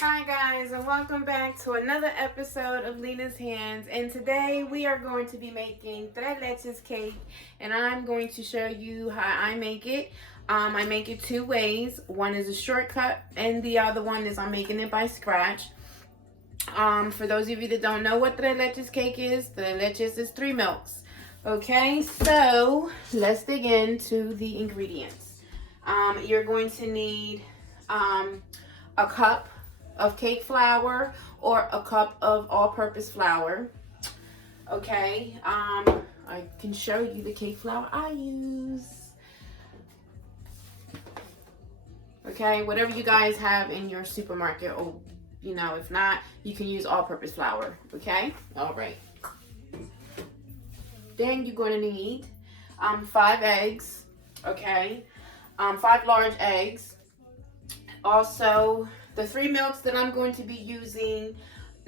Hi guys, and welcome back to another episode of Lena's Hands. And today we are going to be making tres leches cake, and I'm going to show you how I make it. I make it two ways. One is a shortcut, and the other one is I'm making it by scratch. For those of you that don't know what tres leches cake is, tres leches is 3 milks. Okay, so let's dig into the ingredients. You're going to need a cup of cake flour or a cup of all-purpose flour. Okay, I can show you the cake flour I use. Okay, whatever you guys have in your supermarket, or if not, you can use all-purpose flour. Okay, all right. Then you're going to need 5 eggs. Okay, 5 large eggs. Also, the 3 milks that I'm going to be using,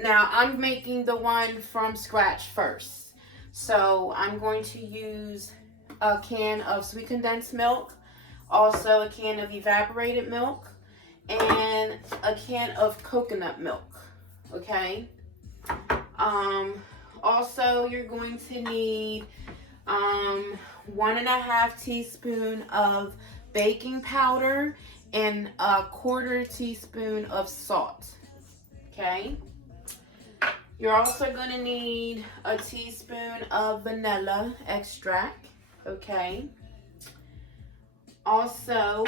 now I'm making the one from scratch first. So I'm going to use a can of sweet condensed milk, also a can of evaporated milk, and a can of coconut milk. Okay. Also you're going to need 1.5 teaspoon of baking powder and a 1/4 teaspoon of salt. Okay. You're also going to need a teaspoon of vanilla extract. Okay. Also,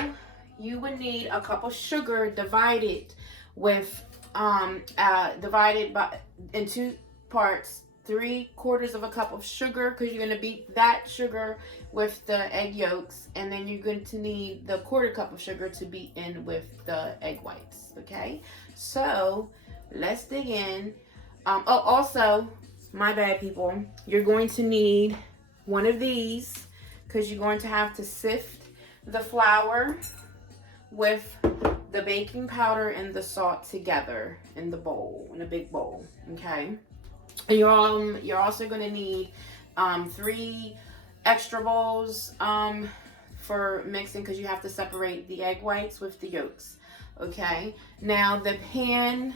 you would need a cup of sugar divided in 2 parts. 3/4 of a cup of sugar, because you're going to beat that sugar with the egg yolks, and then you're going to need the 1/4 cup of sugar to beat in with the egg whites. Okay, so let's dig in. Also, my bad people, you're going to need one of these, because you're going to have to sift the flour with the baking powder and the salt together in the bowl, in a big bowl. Okay. And you're also going to need 3 extra bowls for mixing, because you have to separate the egg whites with the yolks. Okay. Now the pan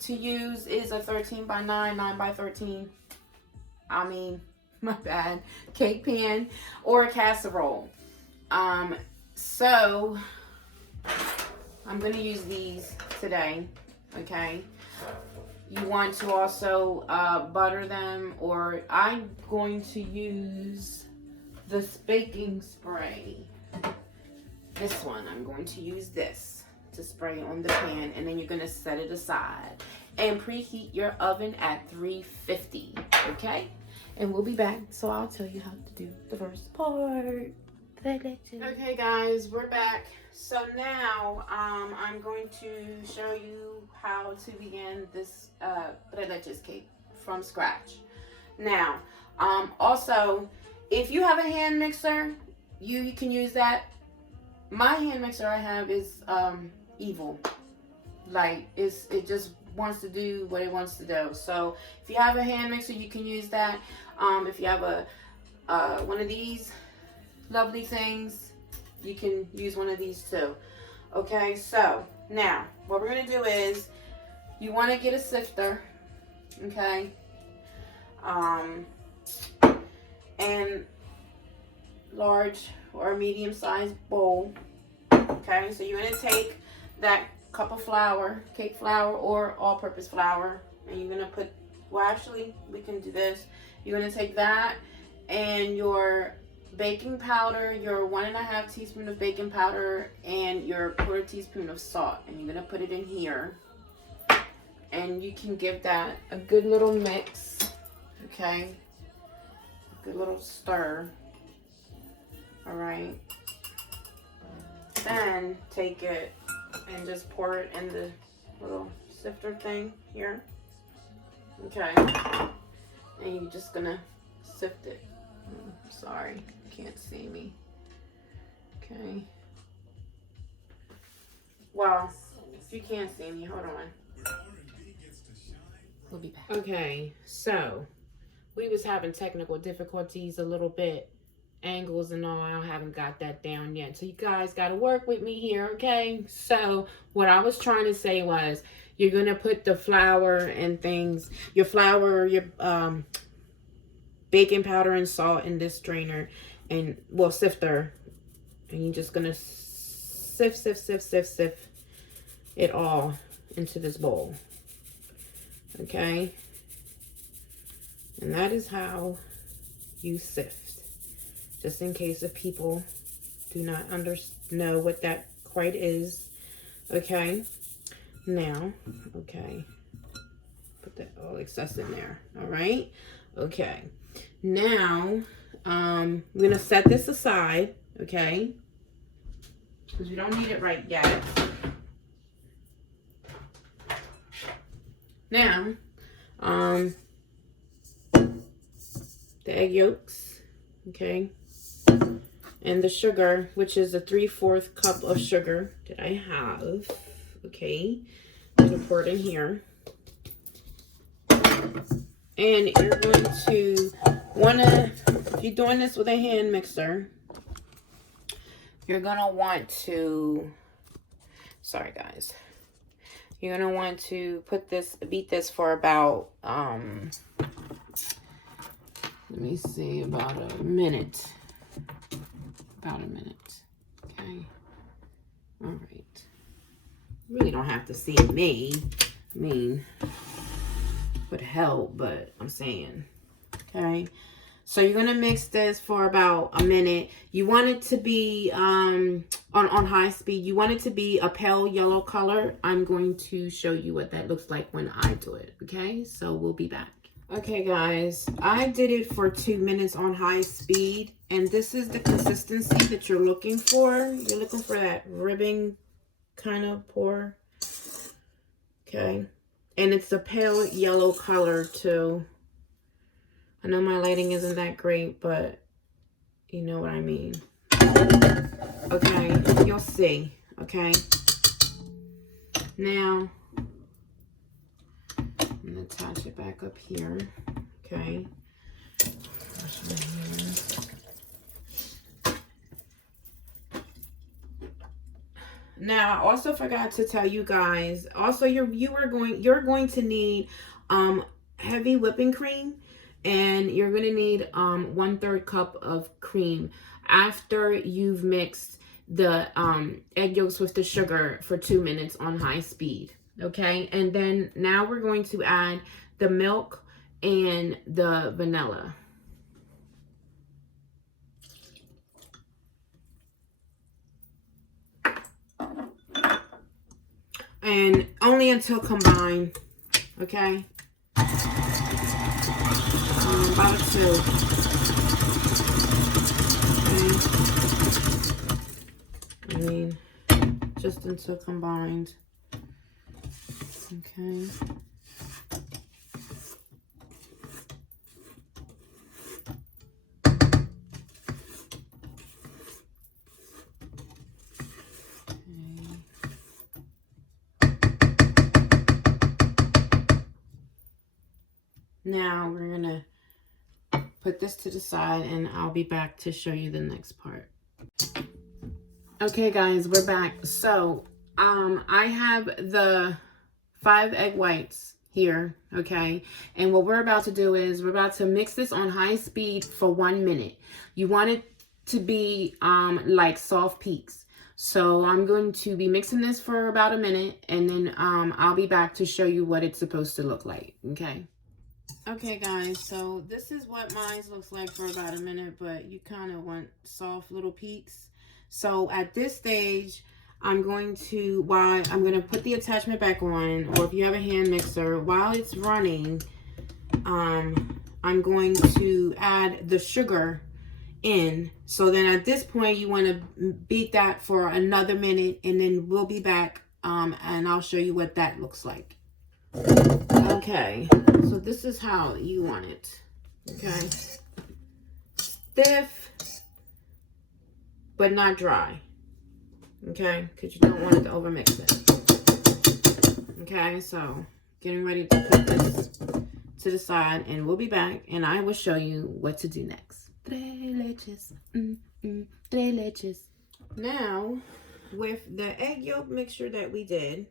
to use is a 13 by 9, 9 by 13. My bad. Cake pan or a casserole. So I'm going to use these today. Okay. You want to also butter them, or I'm going to use this baking spray. This one, I'm going to use this to spray on the pan, and then you're going to set it aside and preheat your oven at 350. Okay? And we'll be back, so I'll tell you how to do the first part. Okay guys, we're back. So now I'm going to show you how to begin this tres leches cake from scratch. Now, also, if you have a hand mixer, you can use that. My hand mixer I have is evil. Like, it just wants to do what it wants to do. So if you have a hand mixer, you can use that. If you have a one of these lovely things, you can use one of these too. Okay, so now what we're going to do is, you want to get a sifter. Okay, and large or medium sized bowl. Okay, so you're going to take that cup of flour, cake flour or all-purpose flour, and you're going to put, well, actually we can do this. You're going to take that and your baking powder, your 1.5 teaspoon of baking powder, and your 1/4 teaspoon of salt, and you're gonna put it in here, and you can give that a good little mix. Okay, a good little stir. All right, then take it and just pour it in the little sifter thing here. Okay, and you're just gonna sift it. Sorry, can't see me. Okay. Well, if you can't see me, hold on. We'll be back. Okay, so we was having technical difficulties a little bit angles and all. I haven't got that down yet. So you guys got to work with me here, okay? So what I was trying to say was you're going to put the flour and things, your flour, your baking powder and salt in this strainer and, well, sifter. And you're just going to sift it all into this bowl. Okay? And that is how you sift. Just in case if people do not know what that quite is. Okay? Now, okay. Put that all excess in there. Alright? Okay. Now, we're going to set this aside. Okay? Because we don't need it right yet. Now, the egg yolks, okay, and the sugar, which is a 3/4 cup of sugar that I have, okay, I'm gonna pour it in here. And you're going to if you're doing this with a hand mixer, you're gonna want to, sorry guys, you're gonna want to beat this for about, let me see, about a minute. About a minute. Okay. All right. You really don't have to see me. I mean, would help, but I'm saying. Okay. So you're going to mix this for about a minute. You want it to be on high speed. You want it to be a pale yellow color. I'm going to show you what that looks like when I do it. Okay. So we'll be back. Okay, guys, I did it for 2 minutes on high speed, and this is the consistency that you're looking for. You're looking for that ribbing kind of pour. Okay, and it's a pale yellow color too. I know my lighting isn't that great, but you know what I mean. Okay, you'll see. Okay, now I'm going to attach it back up here. Okay. Wash my hands. Now, I also forgot to tell you guys, also you're going to need heavy whipping cream, and you're going to need 1/3 cup of cream after you've mixed the egg yolks with the sugar for 2 minutes on high speed. Okay, and then now we're going to add the milk and the vanilla. And only until combined, okay? About a 2. Okay. I mean, just until combined. Okay. Now we're gonna put this to the side, and I'll be back to show you the next part. Okay guys, we're back. So I have the 5 egg whites here, okay? And what we're about to do is we're about to mix this on high speed for 1 minute. You want it to be like soft peaks. So I'm going to be mixing this for about a minute, and then I'll be back to show you what it's supposed to look like, okay? Okay guys, so this is what mine looks like for about a minute, but you kind of want soft little peaks. So at this stage, I'm going to put the attachment back on, or if you have a hand mixer, while it's running, I'm going to add the sugar in. So then at this point, you want to beat that for another minute, and then we'll be back, and I'll show you what that looks like. Okay, so this is how you want it. Okay, stiff, but not dry. Okay, because you don't want it to overmix it. Okay, so getting ready to put this to the side, and we'll be back, and I will show you what to do next. Tres leches. Tres leches. Now, with the egg yolk mixture that we did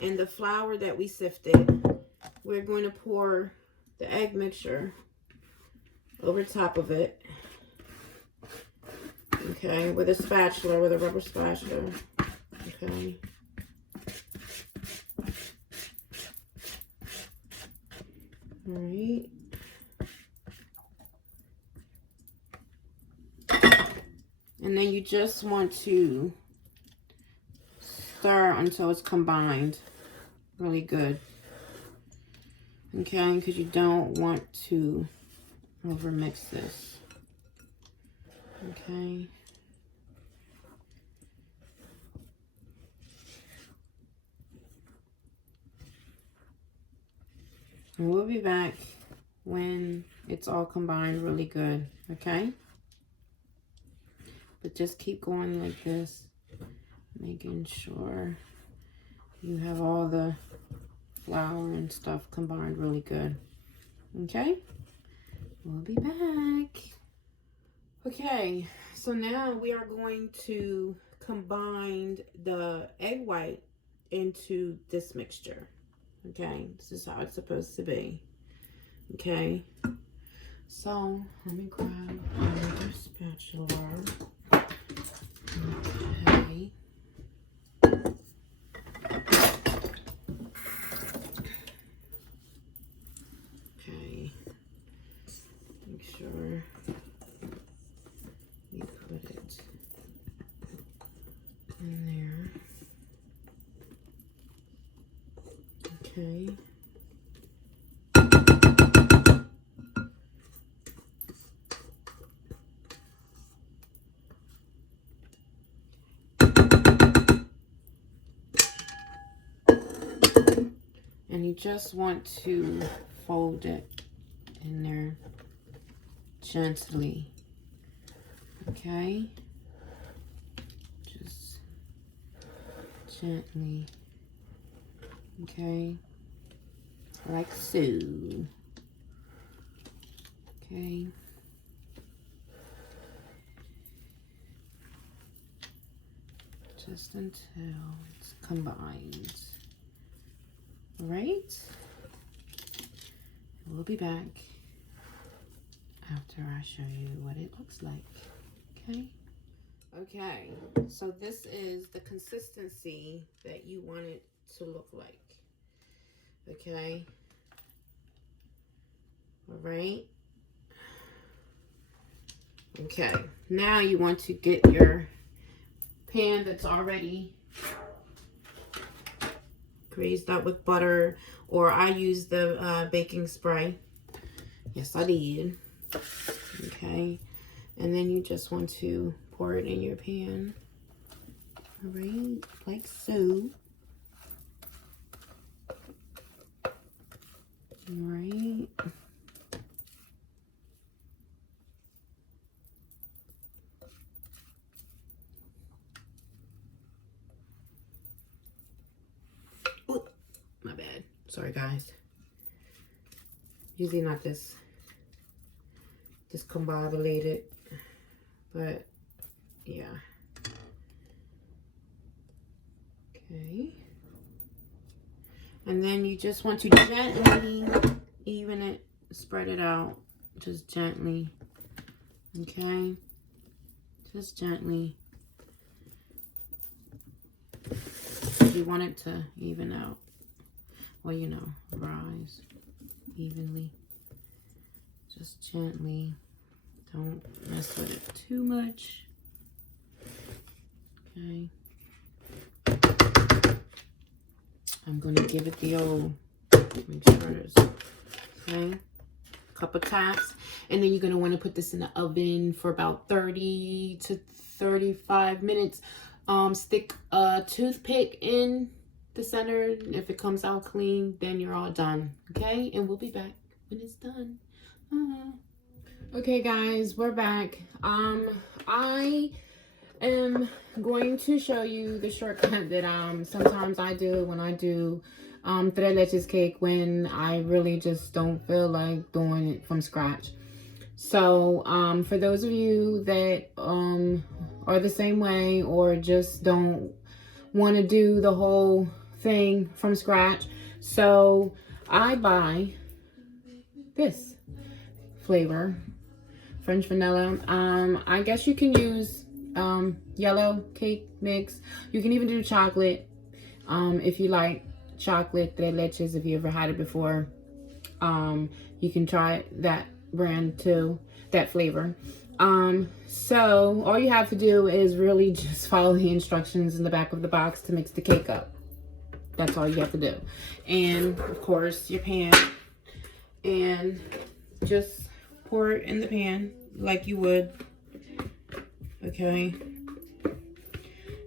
and the flour that we sifted, we're going to pour the egg mixture over top of it. Okay, with a spatula, with a rubber spatula. Okay. All right. And then you just want to stir until it's combined really good. Okay, because you don't want to overmix this. Okay. And we'll be back when it's all combined really good, okay? But just keep going like this, making sure you have all the flour and stuff combined really good, okay? We'll be back. Okay, so now we are going to combine the egg white into this mixture. Okay, this is how it's supposed to be. Okay, so let me grab another spatula. Okay. Okay, make sure you put it in there. Okay. And you just want to fold it in there gently. Okay? Just gently. Okay? Like so. Okay? Just until it's combined. All right? We'll be back after I show you what it looks like. Okay? Okay, so this is the consistency that you want it to look like. Okay? All right? Okay, now you want to get your pan that's already greased up with butter, or I use the baking spray. Yes, I did. Okay, and then you just want to pour it in your pan. All right, like so. All right. Oh, my bad. Sorry, guys. Usually not this discombobulated, but yeah. Okay. And then you just want to gently even it, spread it out, just gently. Okay. Just gently. You want it to even out. Well, you know, rise evenly. Just gently. Don't mess with it too much. Okay. I'm going to give it the old, make sure it's, okay, couple taps. And then you're going to want to put this in the oven for about 30 to 35 minutes. Stick a toothpick in the center. If it comes out clean, then you're all done. Okay, and we'll be back when it's done. Okay, guys, we're back. I am going to show you the shortcut that sometimes I do when I do tres leches cake when I really just don't feel like doing it from scratch. So for those of you that are the same way or just don't want to do the whole thing from scratch, so I buy this flavor, French vanilla. I guess you can use yellow cake mix. You can even do chocolate if you like chocolate de leches, if you ever had it before. You can try that brand too, that flavor. So all you have to do is really just follow the instructions in the back of the box to mix the cake up. That's all you have to do. And of course your pan, and just pour it in the pan like you would. Okay.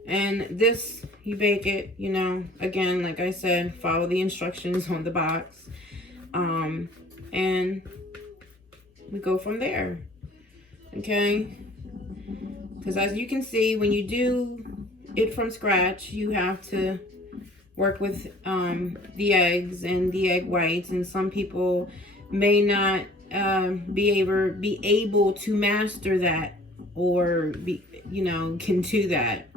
And this, you bake it, you know, again, like I said, follow the instructions on the box. And we go from there. Okay. Because as you can see, when you do it from scratch, you have to work with the eggs and the egg whites. And some people may not be able to master that, or can do that,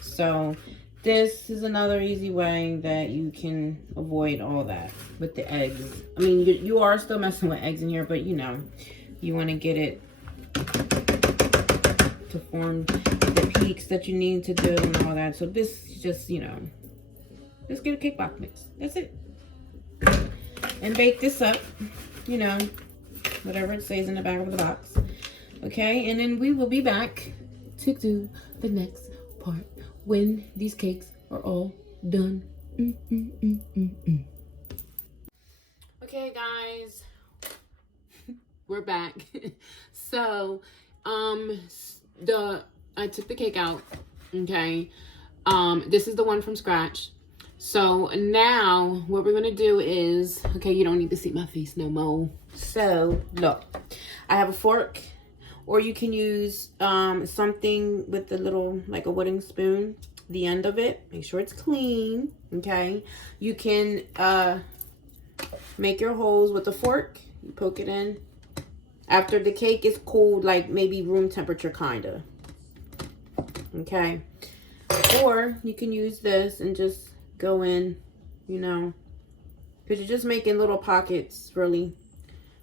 so this is another easy way that you can avoid all that with the eggs. I mean, you are still messing with eggs in here, but you want to get it to form the peaks that you need to do and all that. So this just, just get a cake box mix. That's it. And bake this up, whatever it says in the back of the box. Okay, and then we will be back to do the next part when these cakes are all done. Okay, guys, we're back. So, I took the cake out. Okay, this is the one from scratch. So now what we're gonna do is, okay, you don't need to see my face no more. So look, I have a fork, or you can use something with a little, like a wooden spoon, the end of it. Make sure it's clean, okay? You can make your holes with a fork. You poke it in. After the cake is cooled, like maybe room temperature, kinda. Okay? Or you can use this and just go in, because you're just making little pockets, really,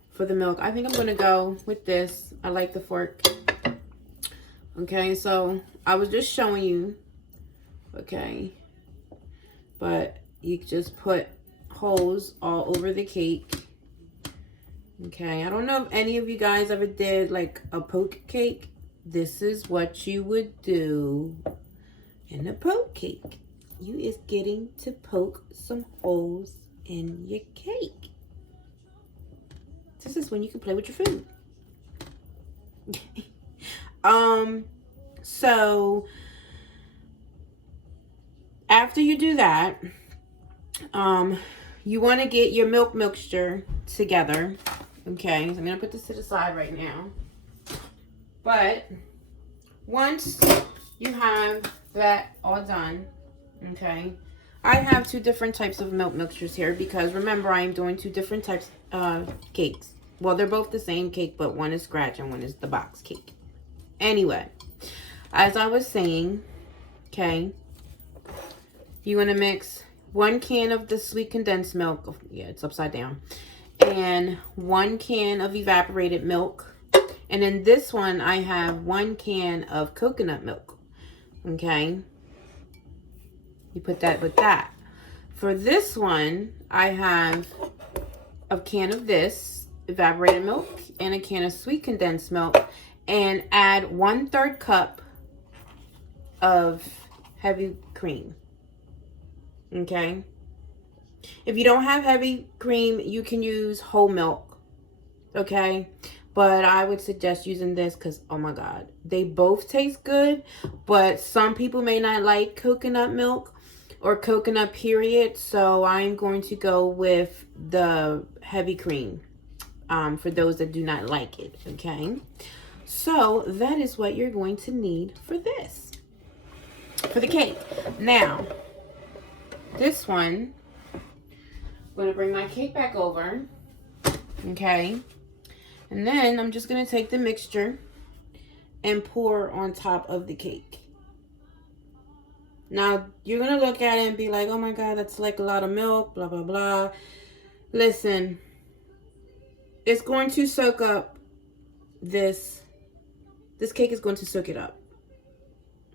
for the milk. I think I'm gonna go with this. I like the fork. Okay, so I was just showing you, okay, but you just put holes all over the cake. Okay, I don't know if any of you guys ever did like a poke cake. This is what you would do in a poke cake. You is getting to poke some holes in your cake. This is when you can play with your food. So after you do that, you want to get your milk mixture together. Okay, so I'm gonna put this to the side right now. But once you have that all done, okay, I have two different types of milk mixtures here because remember, I am doing two different types of cakes. Well, they're both the same cake, but one is scratch and one is the box cake. Anyway, as I was saying, okay, you want to mix 1 can of the sweet condensed milk. Oh, yeah, it's upside down. And 1 can of evaporated milk. And in this one, I have 1 can of coconut milk. Okay. You put that with that. For this one, I have a can of this evaporated milk and a can of sweet condensed milk, and add 1/3 cup of heavy cream. Okay. If you don't have heavy cream, you can use whole milk. Okay. But I would suggest using this because, oh my God, they both taste good. But some people may not like coconut milk or coconut period. So I'm going to go with the heavy cream for those that do not like it. Okay. So that is what you're going to need for this. For the cake. Now, this one, I'm going to bring my cake back over. Okay. And then I'm just going to take the mixture and pour on top of the cake. Now, you're going to look at it and be like, oh my God, that's like a lot of milk, blah, blah, blah. Listen, it's going to soak up this cake is going to soak it up.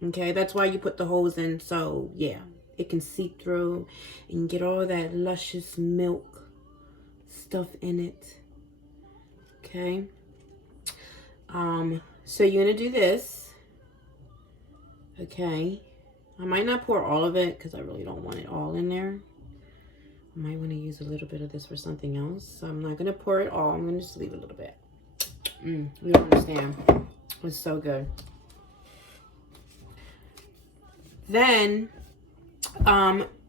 Okay, that's why you put the holes in, so yeah, it can seep through and get all that luscious milk stuff in it. Okay. So you're gonna do this. Okay. I might not pour all of it because I really don't want it all in there. I might want to use a little bit of this for something else. So I'm not gonna pour it all. I'm gonna just leave a little bit. You don't understand. It's so good. Then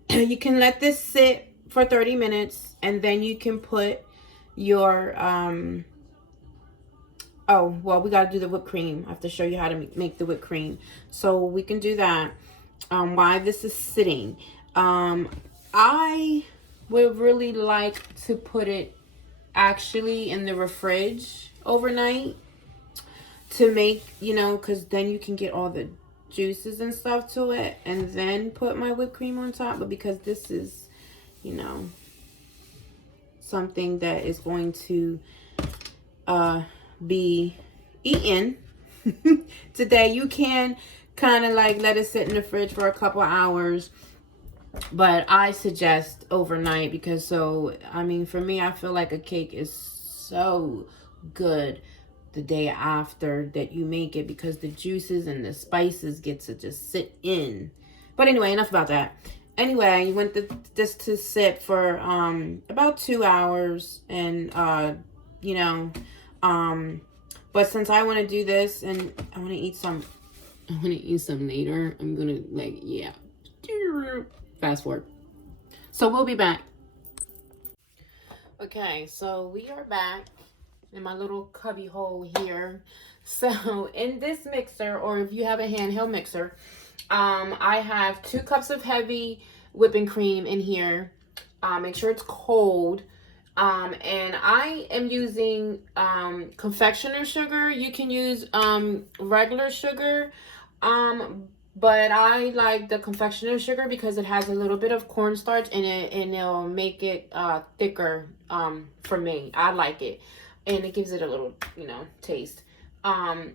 you can let this sit for 30 minutes and then you can put your oh, well, we got to do the whipped cream. I have to show you how to make the whipped cream. So we can do that while this is sitting. I would really like to put it actually in the fridge overnight to make, you know, because then you can get all the juices and stuff to it and then put my whipped cream on top. But because this is, you know, something that is going to be eaten today, you can kind of like let it sit in the fridge for a couple hours, but I suggest overnight because I mean, for me, I feel like a cake is so good the day after that you make it because the juices and the spices get to just sit in. But anyway, enough about that. Anyway, you want this to sit for about 2 hours, and you know, but since I want to do this and I want to eat some later, I'm gonna like, yeah, fast forward. So we'll be back. Okay, so we are back in my little cubby hole here. So in this mixer, or if you have a handheld mixer, I have 2 cups of heavy whipping cream in here. Make sure it's cold. And I am using confectioner sugar. You can use regular sugar, but I like the confectioner sugar because it has a little bit of cornstarch in it, and it'll make it thicker for me. I like it, and it gives it a little, you know, taste.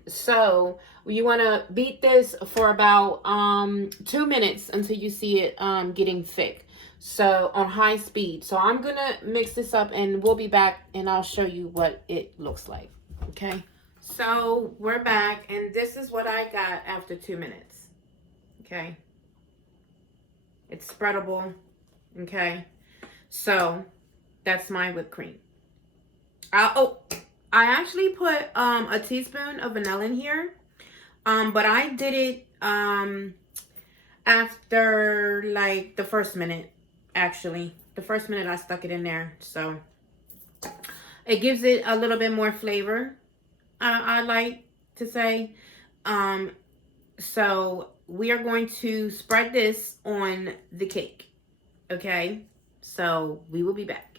So you want to beat this for about 2 minutes until you see it getting thick. So on high speed. So I'm going to mix this up and we'll be back and I'll show you what it looks like. Okay. So we're back and this is what I got after 2 minutes. Okay. It's spreadable. Okay. So that's my whipped cream. I actually put a teaspoon of vanilla in here. But I did it after like the first minute. Actually, the first minute I stuck it in there, so it gives it a little bit more flavor, I like to say. So we are going to spread this on the cake. Okay, so we will be back.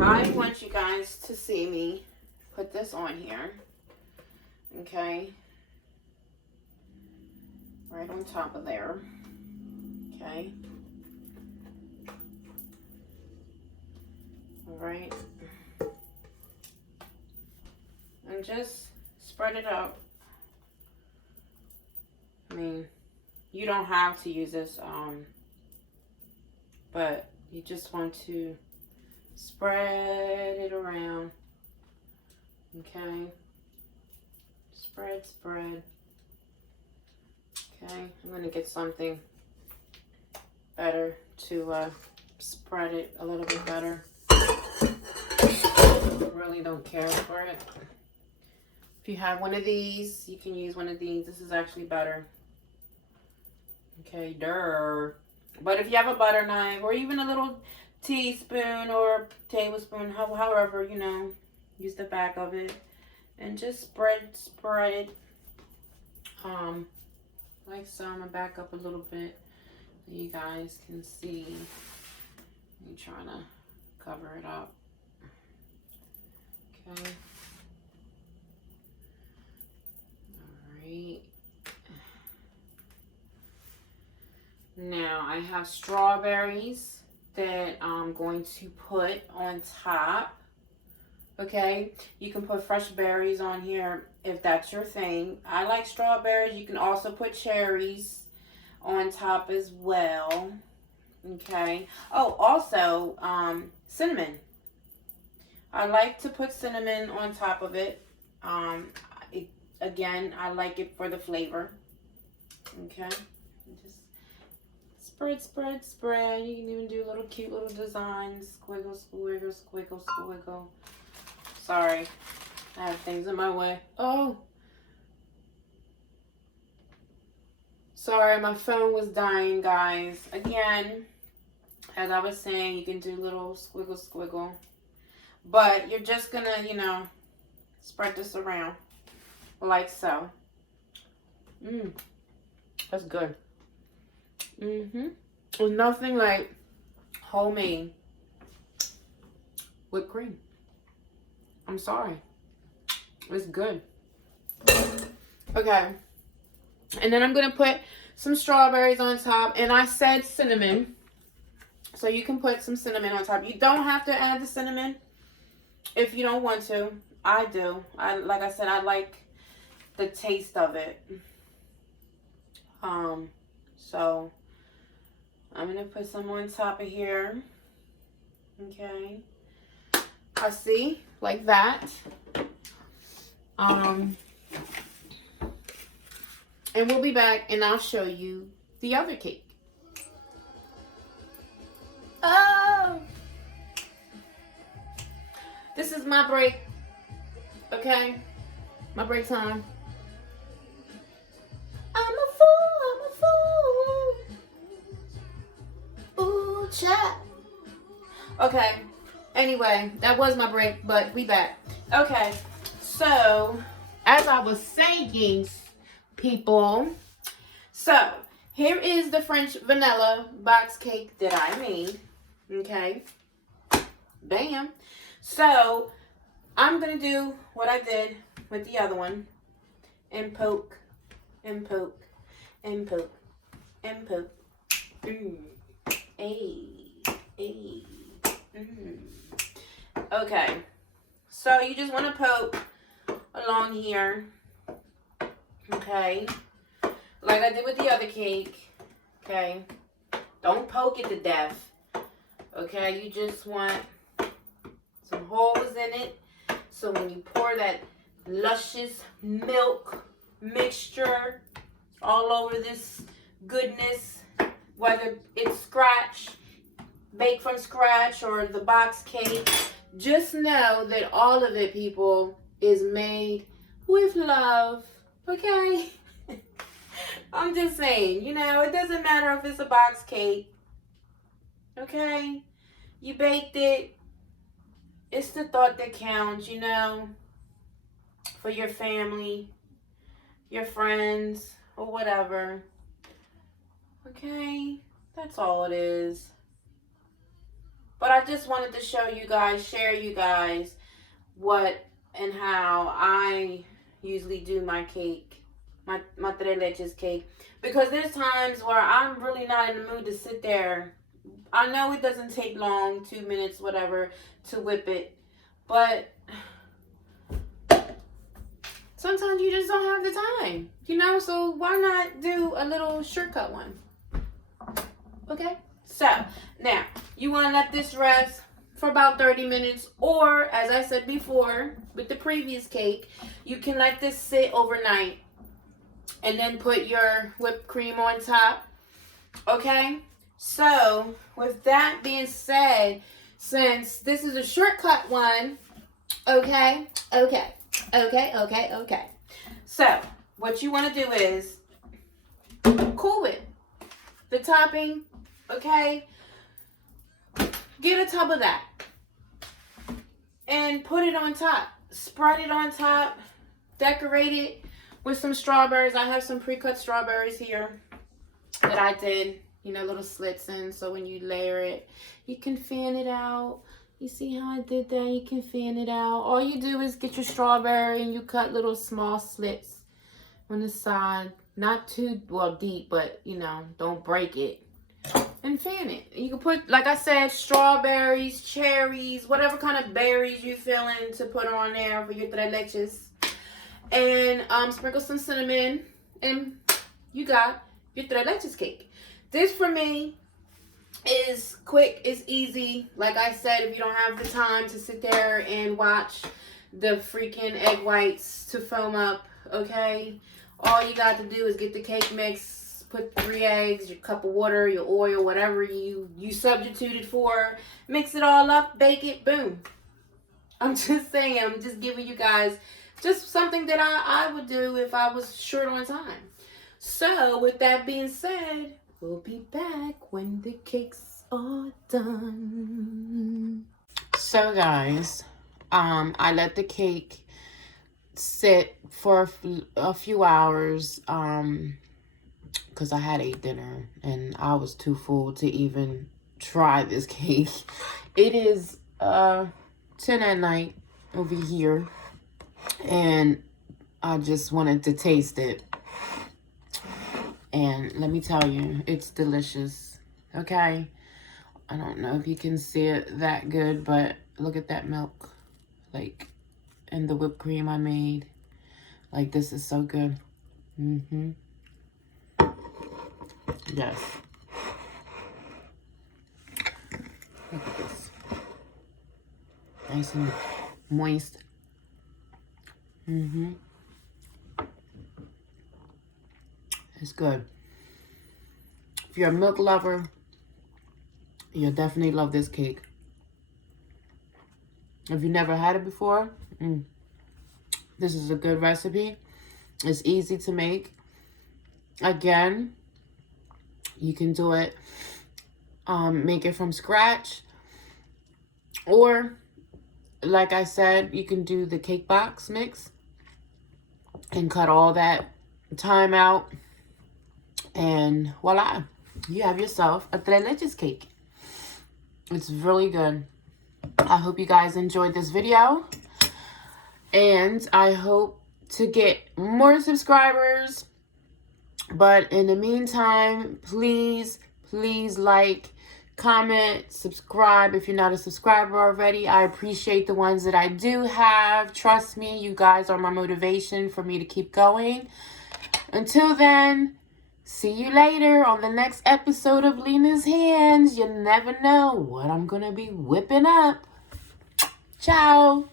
I want you guys to see me put this on here. Okay, right on top of there. Okay. All right, and just spread it out. I mean, you don't have to use this, but you just want to spread it around. Okay, spread. Okay, I'm gonna get something better to spread it a little bit better. Really don't care for it. If you have one of these, you can use one of these. This is actually better. Okay, but if you have a butter knife or even a little teaspoon or tablespoon, however, you know, use the back of it and just spread it like so. I'm gonna back up a little bit so you guys can see me trying to cover it up. Okay. Alright. Now I have strawberries that I'm going to put on top. Okay, you can put fresh berries on here if that's your thing. I like strawberries. You can also put cherries on top as well. Okay. Oh, also cinnamon. I like to put cinnamon on top of it. Again, I like it for the flavor. Okay. Just spread, spread, spread. You can even do little cute little designs. Squiggle, squiggle, squiggle, squiggle. Sorry, I have things in my way. Oh. Sorry, my phone was dying, guys. Again, as I was saying, you can do little squiggle, squiggle. But you're just gonna, you know, spread this around like so. That's good. There's nothing like homemade whipped cream. I'm sorry. It's good. Okay. And then I'm going to put some strawberries on top. And I said cinnamon. So you can put some cinnamon on top. You don't have to add the cinnamon if you don't want to. I do. Like I said, I like the taste of it. So I'm going to put some on top of here. Okay. I see, like that. And we'll be back and I'll show you the other cake. Oh! This is my break. Okay? My break time. I'm a fool, Ooh, chat. Okay. Anyway, that was my break, but we back. Okay, so as I was saying, people, so here is the French vanilla box cake that I made. Okay, bam. So I'm gonna do what I did with the other one, and poke, and poke, and poke, and poke. Okay, so you just want to poke along here, okay, like I did with the other cake, okay, don't poke it to death, okay, you just want some holes in it, so when you pour that luscious milk mixture all over this goodness, whether it's scratch, baked from scratch, or the box cake, just know that all of it, people, is made with love, okay? I'm just saying, you know, it doesn't matter if it's a box cake, okay? You baked it. It's the thought that counts, you know, for your family, your friends, or whatever, okay? That's all it is. But I just wanted to show you guys, share you guys what and how I usually do my cake, my tres leches cake. Because there's times where I'm really not in the mood to sit there. I know it doesn't take long, 2 minutes, whatever, to whip it. But sometimes you just don't have the time, you know? So why not do a little shortcut one? Okay? So, now, you want to let this rest for about 30 minutes. Or, as I said before, with the previous cake, you can let this sit overnight. And then put your whipped cream on top. Okay? So, with that being said, since this is a shortcut one, okay. So, what you want to do is cool it. The topping, okay? Get a tub of that and put it on top. Spread it on top. Decorate it with some strawberries. I have some pre-cut strawberries here that I did, you know, little slits in. So when you layer it, you can fan it out. You see how I did that? You can fan it out. All you do is get your strawberry and you cut little small slits on the side. Not too, well, deep, but, you know, don't break it. And fan it. You can put, like I said, strawberries, cherries, whatever kind of berries you feeling to put on there for your tres leches. And sprinkle some cinnamon. And you got your tres leches cake. This, for me, is quick, it's easy. Like I said, if you don't have the time to sit there and watch the freaking egg whites to foam up, okay? All you got to do is get the cake mix, put 3 eggs, your cup of water, your oil, whatever you substituted for. Mix it all up, bake it, boom. I'm just saying, I'm just giving you guys just something that I would do if I was short on time. So, with that being said, we'll be back when the cakes are done. So guys, I let the cake sit for a few hours because I had ate dinner and I was too full to even try this cake. It is 10 at night over here and I just wanted to taste it. And let me tell you, it's delicious, okay? I don't know if you can see it that good, but look at that milk, like, and the whipped cream I made. Like, this is so good. Yes. Look at this. Nice and moist. It's good. If you're a milk lover, you'll definitely love this cake. If you never had it before, this is a good recipe. It's easy to make. Again, you can do it, make it from scratch. Or, like I said, you can do the cake box mix and cut all that time out. And voila, you have yourself a tres leches cake. It's really good. I hope you guys enjoyed this video. And I hope to get more subscribers. But in the meantime, please like, comment, subscribe if you're not a subscriber already. I appreciate the ones that I do have. Trust me, you guys are my motivation for me to keep going. Until then, see you later on the next episode of Lena's Hands. You never know what I'm going to be whipping up. Ciao.